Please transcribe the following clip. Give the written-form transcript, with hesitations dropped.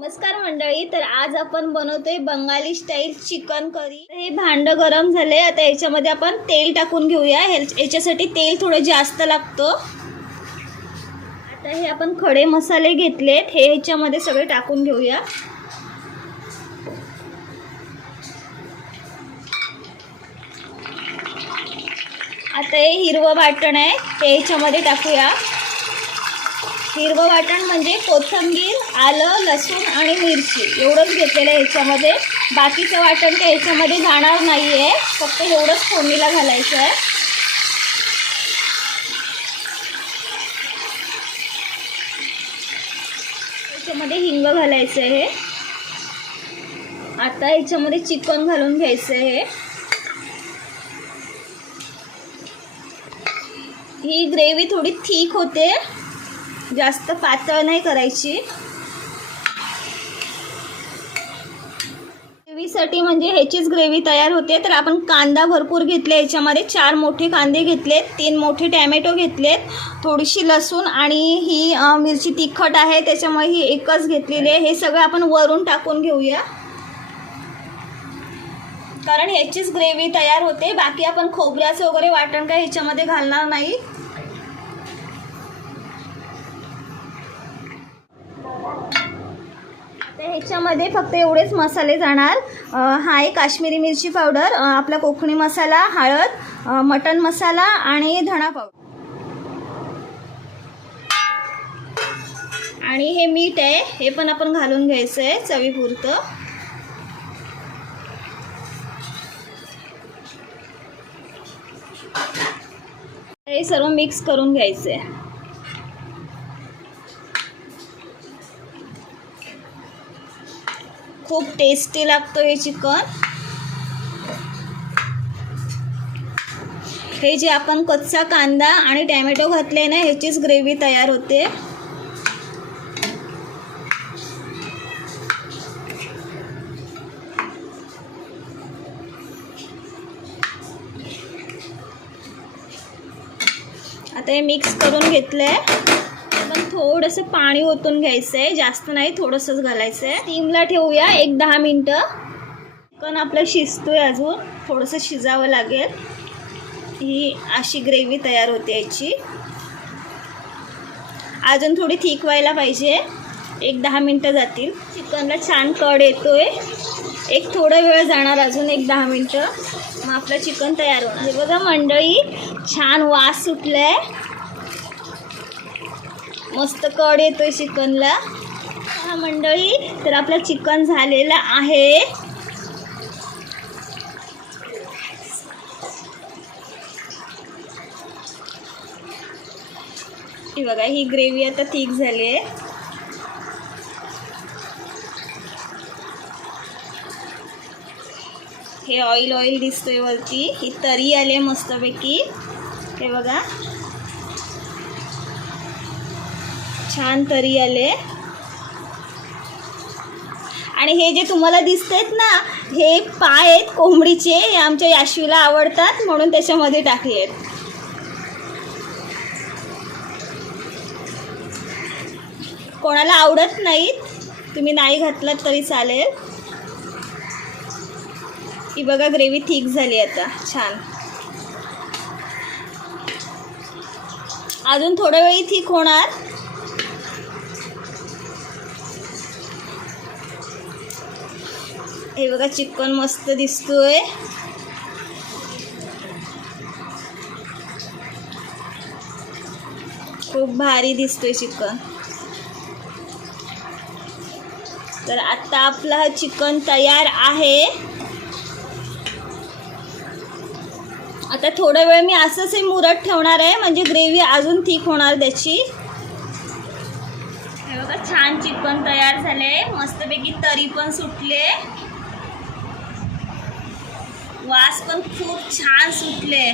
नमस्कार मंडळी, तर आज आपण बनवतोय बंगाली स्टाईल चिकन करी। हे भांडं गरम झाले, आता याच्यामध्ये आपण तेल टाकून घेऊया। याच्यासाठी तेल थोडं जास्त लागतो। आता हे आपण खडे मसाले घेतलेत, हे याच्यामध्ये सगळे टाकून घेऊया। आता हे हिरवं वाटण आहे, हे याच्यामध्ये टाकूया। हिरवं वाटण म्हणजे कोथिंबीर, आलं, लसूण आणि मिरची एवढंच घेतलेलं आहे याच्यामध्ये। बाकीचं वाटण ते याच्यामध्ये जाणार नाही आहे, फक्त एवढंच फोडणीला घालायचं आहे। याच्यामध्ये हिंग घालायचं आहे। आता याच्यामध्ये चिकन घालून घ्यायचं आहे। ही ग्रेव्ही थोडी थिक होते, जास्त पातळ नाही करायची। ग्रेव्हीसाठी म्हणजे ह्याचीच ग्रेव्ही तयार होते। तर आपण कांदा भरपूर घेतले, याच्यामध्ये 4 मोठे कांदे घेतलेत, 3 मोठे टॅमॅटो घेतलेत, थोडीशी लसूण आणि ही मिरची तिखट आहे त्याच्यामुळे ही एकच घेतलेली आहे। हे सगळं आपण वरून टाकून घेऊया, कारण ह्याचीच ग्रेव्ही तयार होते। बाकी आपण खोबऱ्याचं वगैरे वाटण काय ह्याच्यामध्ये घालणार नाही। ह्याच्यामध्ये फक्त एवढेच मसाले जाणार। हा आहे काश्मीरी मिरची पावडर, आपला कोकणी मसाला, हळद, मटन मसाला आणि धणा पावडर आणि हे मीठ आहे, हे पण आपण घालून घ्यायचं आहे चवीपुरतं। हे सर्व मिक्स करून घ्यायचं आहे। खूप टेस्टी लागतो हे चिकन। हे जे आपण कच्चा कांदा आणि टॅमॅटो घातले ना, ह्याचीच ग्रेव्ही तयार होते। आता हे मिक्स करून घेतलंय, पण थोडंसं पाणी ओतून घ्यायचं आहे, जास्त नाही, थोडंसंच घालायचं आहे। स्टीमला ठेवूया 1-10 मिनटं। चिकन आपलं शिजतोय, अजून थोडंसं शिजावं लागेल। ही अशी ग्रेव्ही तयार होते याची। अजून थोडी थिक व्हायला पाहिजे, 1-10 मिनटं जातील। चिकनला छान कड येतोय, एक थोडा वेळ जाणार, अजून 1-10 मिनटं, मग आपलं चिकन तयार होणार। हे बघा मंडळी, छान वास सुटलाय, मस्त कड येतोय चिकनला। हा मंडळी, तर आपलं चिकन झालेलं आहे। ही बघा, ही ग्रेव्ही आता थिक झाली आहे। हे ऑइल ऑइल दिसतोय वरती, ही तरी आले मस्तपैकी। हे बघा, छान तरी आले। आणि हे जे तुम्हाला दिसतात ना, हे पाय आहेत कोंबडीचे, हे आमच्या याशवीला आवडतात म्हणून त्याच्यामध्ये टाकलेत। कोणाला आवडत नाहीत, तुम्ही नाही घातलात तरी चालेल। ही बघा, ग्रेव्ही थिक झाली आता छान। अजून थोड्या वेळी थिक होणार। हे बघा, चिकन मस्त दिसतोय। खूप भारी दिसतोय चिकन। तर आता आपला हा चिकन तयार आहे। आता थोडा वेळ मी असंच हे मुरत ठेवणार आहे, म्हणजे ग्रेव्ही अजून थिक होणार त्याची। हे बघा, छान चिकन तयार झाले, मस्तपैकी तरी पण सुटले, वास पण खूप छान सुटले।